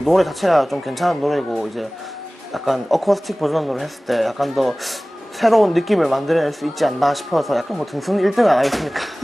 노래 자체가 좀 괜찮은 노래고 이제 약간 어쿠스틱 버전으로 했을 때 약간 더 새로운 느낌을 만들어낼 수 있지 않나 싶어서 약간 뭐 등수는 1등은 안 하겠습니까?